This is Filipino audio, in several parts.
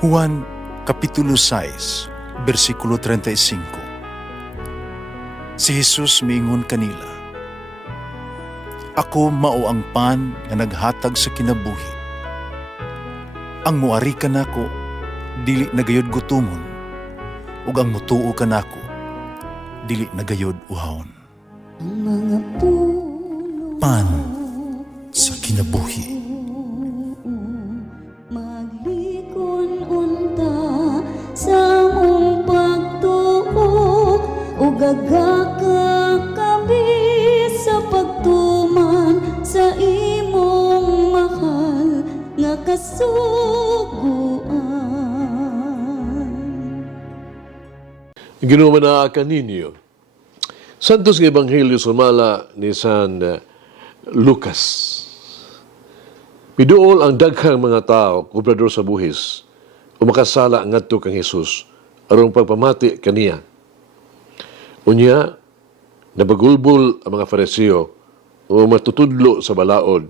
Juan Kapitulo 6, versikulo 35. Si Jesus miingon kanila, "Ako mao ang pan nga naghatag sa kinabuhi. Ang muari kanako dili nagayod gutomon, ug ang mutuo kanako dili nagayod uhawon." Ang mga puno Pan sa kinabuhi. maglikon unta sa mong pagtuo ug gagaka kami sa pagtuman sa imong mahal nga kasuguan. Ginumanaakan ninyo. Santos ng Ebanghelyo sumala ni San Lucas. Miduol ang daghang mga tao, kubrador sa buhis, o makasala ngadto kang Jesus, arong pagpamati kaniya. Unya, nabagulbol ang mga Fariseo o matutudlo sa balaod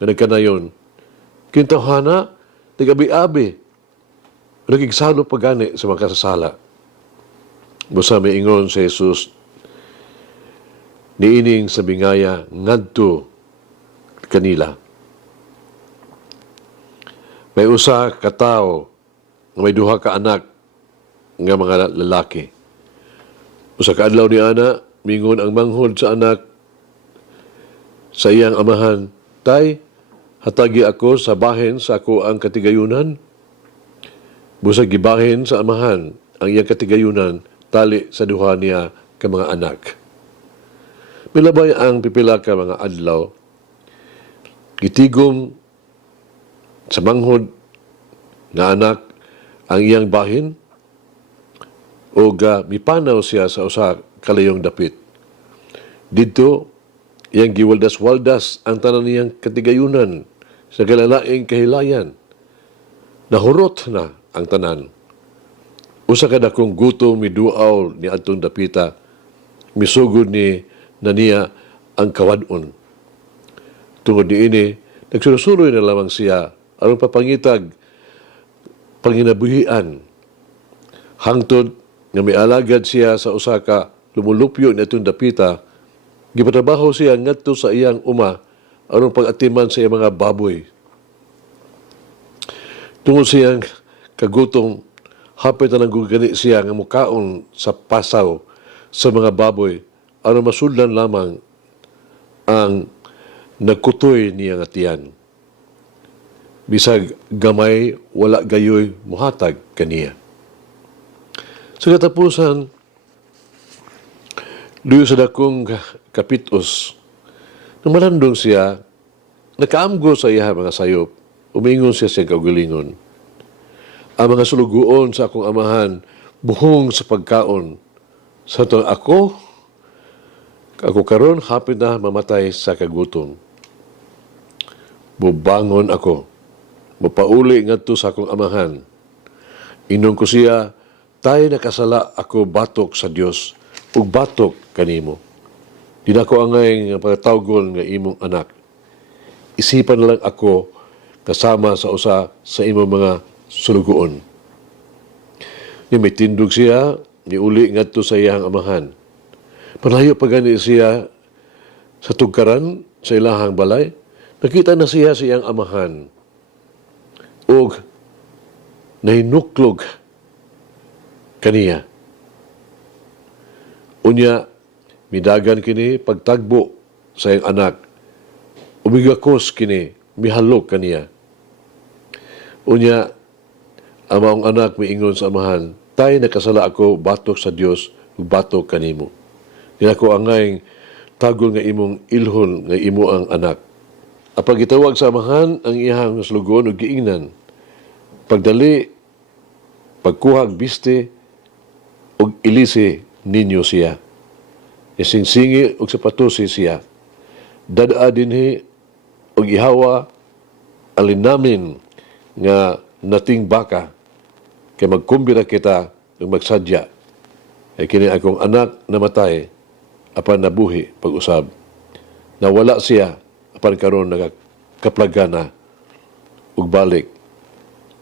na nagkanayon. Kintawhana, nag-abi-abi, nagigsalo pagani sa mga kasasala. Busa may ingon sa Jesus, niining sa bingaya ngadto kanila. May usa ka tawo nga may duha ka anak nga mga lalaki. Usa ka adlaw ni ana mingon ang manghod sa anak sa iyang amahan, "Tay, hatagi ako sa bahin sa ako ang katigayunan." Busa gibahin sa amahan ang iyang katigayunan tali sa duha niya ka mga anak. Milabay ang pipila ka mga adlaw, gitigom sa manghod nga anak ang iyang bahin o mipanaw siya sa usa kalayong dapit. Dito, iyang giwaldas-waldas ang tanan niyang katigayunan sa kalalaing kahilayan. Nahurot na ang tanan. Usa ka dakong gutom miduaw ni adtong dapita, misugod ni na niya ang kawadon. Tungod niini, nagsurusuroy na lamang siya aron papangitag panginabuhian. Hangtod nga may alagad siya sa usa ka lumulupyo ni atong dapita, gipatrabaho siya ngadto sa iyang uma aron pag-atiman sa iyang mga baboy. Tungod siyang kagutom, hapit na gugani siya nga mukaon sa pasaw sa mga baboy aron masudlan lamang ang nagkutoy niya nga tiyan. Bisag gamay, wala gayoy muhatag kaniya. Sa katapusan, duyo sa dakong kapitos, nang malandong siya, nakaamgo sa iya mga sayop, umingon siya sa kaugalingon. Ang mga sulugoon sa akong amahan, buhong sa pagkaon. Sa ito ako karon hapit na mamatay sa kagutom. Bubangon ako, mapauli ngadto sa akong amahan. Inon ko siya, "Tay, nakasala ako batok sa Dios ug batok kanimo. Di na ko angay nga pagtawgon nga imong anak. Isipan lang ako kasama sa usa sa imong mga sulugoon." Ni may tindog siya, niuli ngadto sa iyang amahan. Panayo pa gani siya sa tugkaran sa ilahang balay, nakita na siya sa iyang amahan ug nahinuklog kaniya. Unya, midagan kini pagtagbo sa iyang anak, umigakos kini, mihalok kaniya. Unya, ang maong anak miingon sa amahan, "Tay, nakasala ako batok sa Dios ug batok kanimo. Di ako angay tagol nga imong ilhon nga imo ang anak." Apag gitawag sa amahan ang iyang slugon ug giingnan. Pagdali, pagkuhag biste ug ilisi ninyo siya. Isingsingi ug sapatusi siya. Dadaa dinhi ug ihawa alin namin nga nating baka kay magkumbira kita ug magsadya. Kay kini akong anak namatay apan nabuhi pag-usab. Nawala siya apan karon nagakaplaga na ug balik.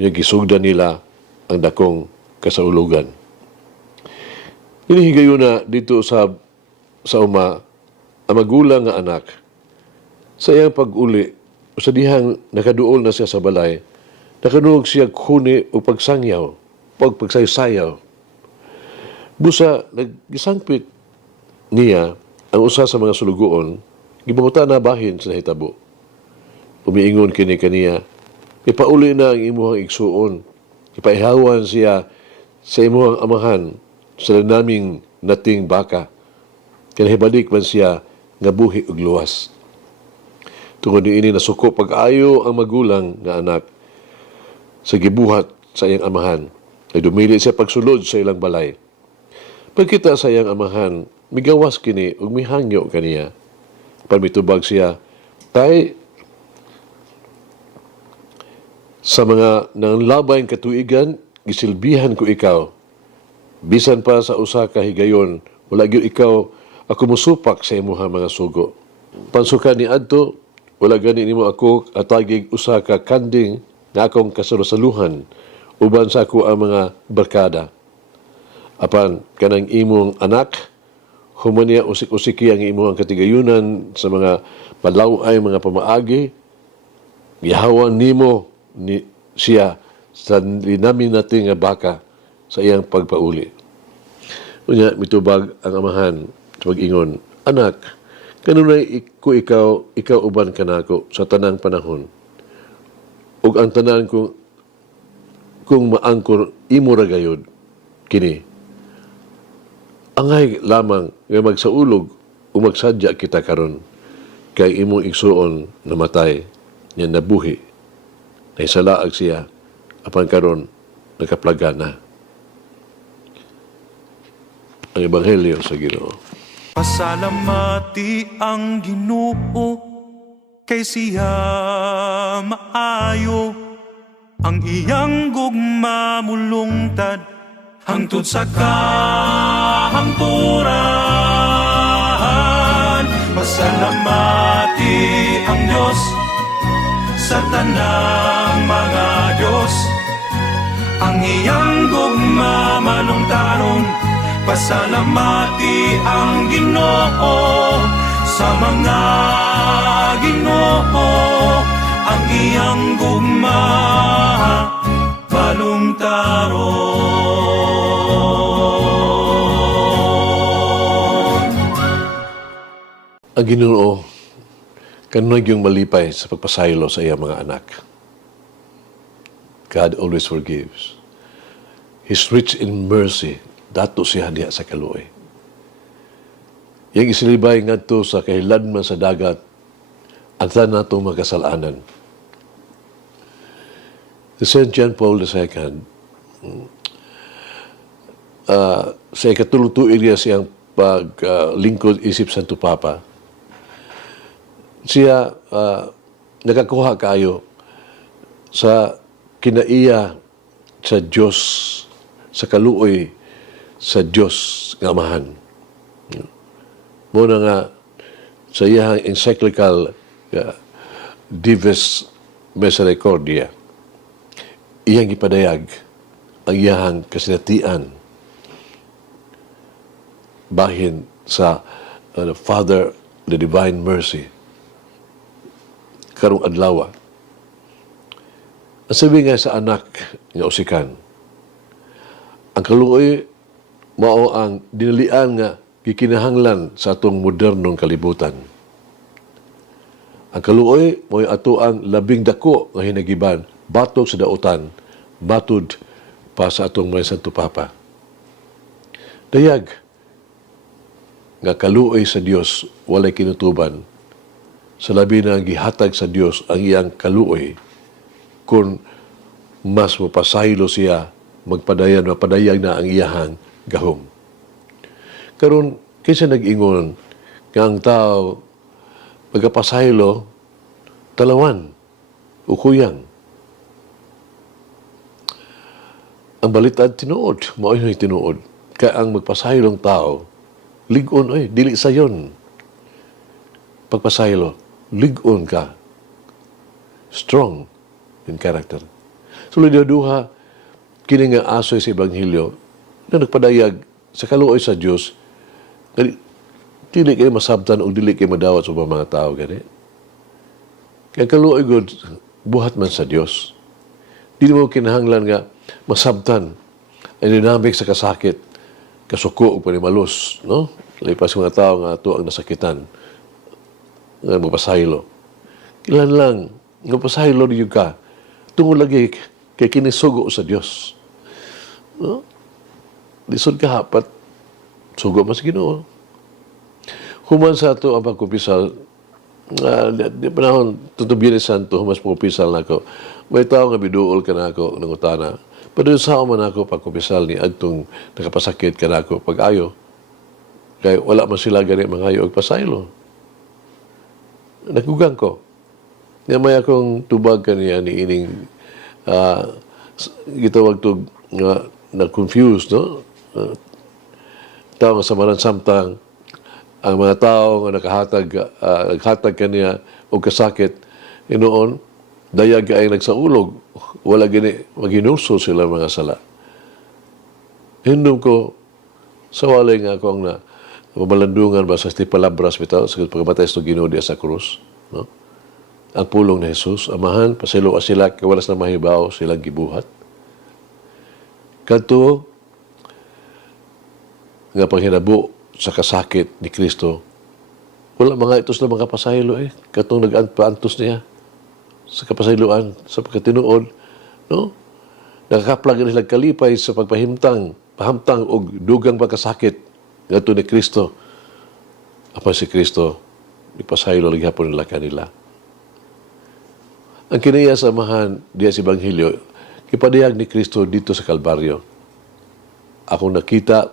Yung gisugdan nila ang dakong kasaulugan. Hinihigayon na dito sa uma, ang magulang nga anak, sa iyang pag-uli, sa dihang nakaduol na siya sa balay, nakanuog siya kuni o pagsangyaw, pagsaysayaw. Busa, naggisangpit niya ang usa sa mga sulugoon, gibangutan na bahin sa hitabo. Umiingon kini kaniya, ipauli na ang imuhang igsuon, ipaihawan siya sa imuhang amahan sa naming nating baka, kanahibalik man siya nga buhi ug luwas. Tungod niini nasuko pag-ayo ang magulang nga anak sa gibuhat sa iyang amahan, ay dumili siya pagsulod sa ilang balay. Pagkita sa iyang amahan, migawas kini ug mihangyo kaniya. Pamitubag siya, tay, sa mga nanlabayng katuigan, gisilbihan ko ikaw. Bisan pa sa usa ka higayon, wala gyud ikaw ako musupak sa imuha mga sugo. Pansukan ni adto, wala gani nimo ako atagig usa ka kanding nga akong kasalusaluhan uban sa ako ang mga barkada. Apan kanang imong anak, humaniya usik-usiki ang imong katigayunan sa mga palaway mga pamaagi, gihawan nimo ni siya sa linamin natin nga baka sa iyang pagpauli. Unya, mitubag ang amahan sa pag-ingon, anak, kanunay ko ikaw uban kanako sa tanang panahon. Ug ang tanan kung maangkor imo ra gayud kini. Angay lamang nga magsaulog o magsadya kita karon kay imong igsuon namatay niya nabuhi. Naisalaag siya apan karon nakaplaga na. Ang Ebanghelyo sa Ginoo. Pasalamati ang Ginoo kay siya maayo, ang iyang gugma mulungtad hangtod sa kahangturan. Pasalamati ang Diyos sa tanang mga Diyos, ang iyang gugma malungtaron. Pasalamati ang Ginoo sa mga Ginoo, ang iyang gugma malungtaron. Ang Ginoo kanunay yung malipay sa pagpasaylo sa iyang mga anak. God always forgives. He's rich in mercy. Dato siya diha sa kaluoy. Yang isilibay ngadto sa kahiladman sa dagat ang tanan natong mga kasalanan. Si St. John Paul II, sa ikatulong tuig niya siyang paglingkod isip Santo Papa, siya nakakuha kayo sa kinaiya sa Diyos, sa kaluoy sa Diyos nga Amahan. Muna nga sa iyang encyclical Dives Misericordia, iyang ipadayag ang iyang kasinatian bahin sa Father, the Divine Mercy, karong adlaw. Ang sabi nga sa anak nga usikan, ang kaluoy mao ang dinalian nga gikinahanglan sa atong modernong kalibutan. Ang kaluoy mao ato ang labing dako nga hinagiban batok sa dautan, batud pa sa atong mga Santo Papa. Dayag nga kaluoy sa Dios walay kinutuban, sa labi na gihatag sa Dios ang iyang kaluoy kung mas mapasaylo siya mapadayag na ang iyahang gahom. Karon kaysa nag-ingon nga ang tao pagkapasaylo talawan o kuyang. Ang balitad tinuod, mao yung tinuod. Kaya ang magpasaylong tao, ligon, dili sayon. Pagpasaylo, ligon ka. Strong in character. So, duha kini nga asoy sa Ebanghelyo na nagpadayag sa kaluoy sa Dios nga dili kayo masabtan o dili kayo madawat sa mga tao gani. Kaya kaluoy gud buhat man sa Dios. Dili mo kinahanglan nga masabtan ang dynamic sa kasakit, kasuko o panimalos, no? Lipas mga tao nga ato ang nasakitan nga magpasaylo. Kilan lang nga pasaylo niyo ka tungod lagi kay kinisugo sa Dios. No? Lisod ka hapat sugo mas Ginoo. Human sa ato ang pagkumpisal, di panahon, tutubyan ni Santo, humas pagkumpisal na ako. May tao nga biduol ka na ako ng utana. Pero sa man ako pagkumpisal ni Adtong nakapasakit ka na ako pag-ayo. Kaya wala man sila gani mangayo og pasaylo. Nagugang ko. Nga may akong tubag kaniya ni ining gitawag to na-confused, no? Tao nga samaran samtang ang mga tao nga naghatag kaniya og kasakit inoon dayag ay nagsaulog wala gini maginulso sila mga sala. Hindom ko sa walay nga akong na mabalandungan ba sa palabras bitaw sa pagkamatay sa Ginoo diya sa krus, no? Ang pulong ni Jesus amahan pasilo sila kay walas na mahibaw silang gibuhat. Kadto nga panghinabo sa kasakit ni Kristo, wala mga itos na mga pasaylo katong nag-antos niya sa kapasayloan, sa pagkatinuod, no? Nakakaplag na silang kalipay sa pahamtang og dugang pagkasakit ngadto ni Kristo. Apan si Kristo, ipasaylo lagi hapon nila kanila. Ang kinaya samahan diya sa Ebanghelyo, ipadayag ni Kristo dito sa Kalbaryo. Akong nakita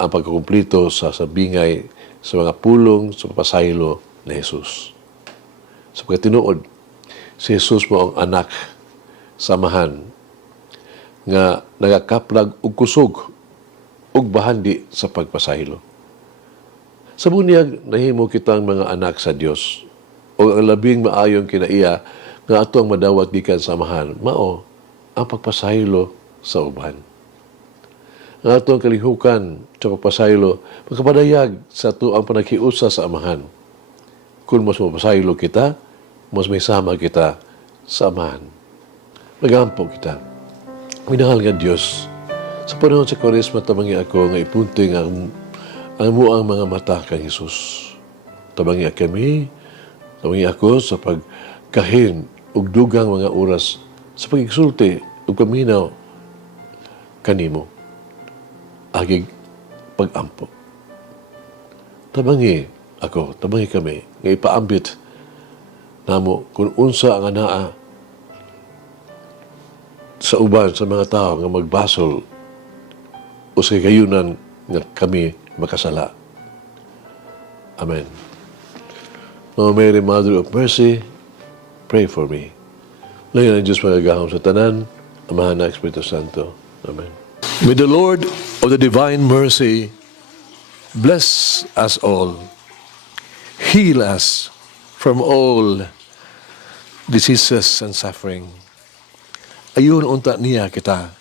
ang pagkukumplito sa sabingay sa mga pulong sa papasaylo ni Jesus. Sa pagkatinuod, si Jesus mo ang anak samahan nga nagakaplag og kusog og bahandi sa pagpasaylo. Sa bunyag, nahimo kitang mga anak sa Dios o ang labing maayong kinaiya nga ato ang madawat gikan samahan, mao ang pagpasaylo sa uban. Ang atong kalihukan sa pagpasaylo, magkapadayag sa ato ang panaghiusa sa amahan. Kung mas mapasaylo kita, mas may sama kita sa amahan. Magampo kita. Minahal nga Diyos, sa panahon sa Kwaresma, tabangi ako nga ipunting ang muang mga mata kang Jesus. Tabangi kami, tabangi ako sa pagkahin ug dugang mga oras sa pagigsulti ug paminaw kanimo. Agig pag-ampo. Tabangi ako, tabangi kami, nga ipaambit namo kung unsa ang anaa sa uban sa mga tao nga magbasol o sa kayunan nga kami makasala. Amen. O Mary, Mother of Mercy, pray for me. Ngayon ang Diyos magagahom sa tanan, Amahan na Espiritu Santo. Amen. May the Lord of the divine mercy bless us all, heal us from all diseases and suffering. Ayun unta niya kita,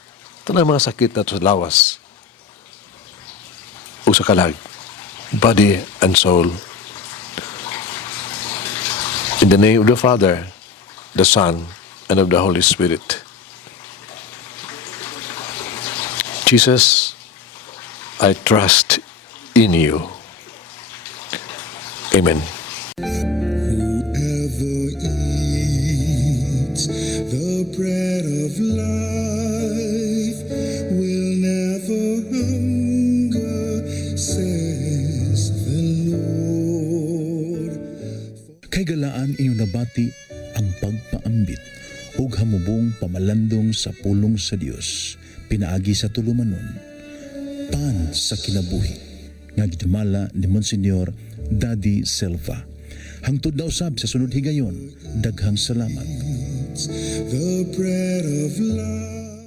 tanang mga sakit na sa lawas o sa kalag, body and soul. In the name of the Father, the Son, and of the Holy Spirit. Jesus, I trust in you. Amen. Whoever eats the bread of life will never hunger, says the Lord. Kay galaan inyong nabati ang pagpaambit ug hamubong pamalandong sa pulong sa Dios pinaagi sa tulumanon pan sa kinabuhi nga gidumala ni Monsignor Daddy Silva. Hangtod na usab sa sunod higayon, daghang salamat. The bread of life.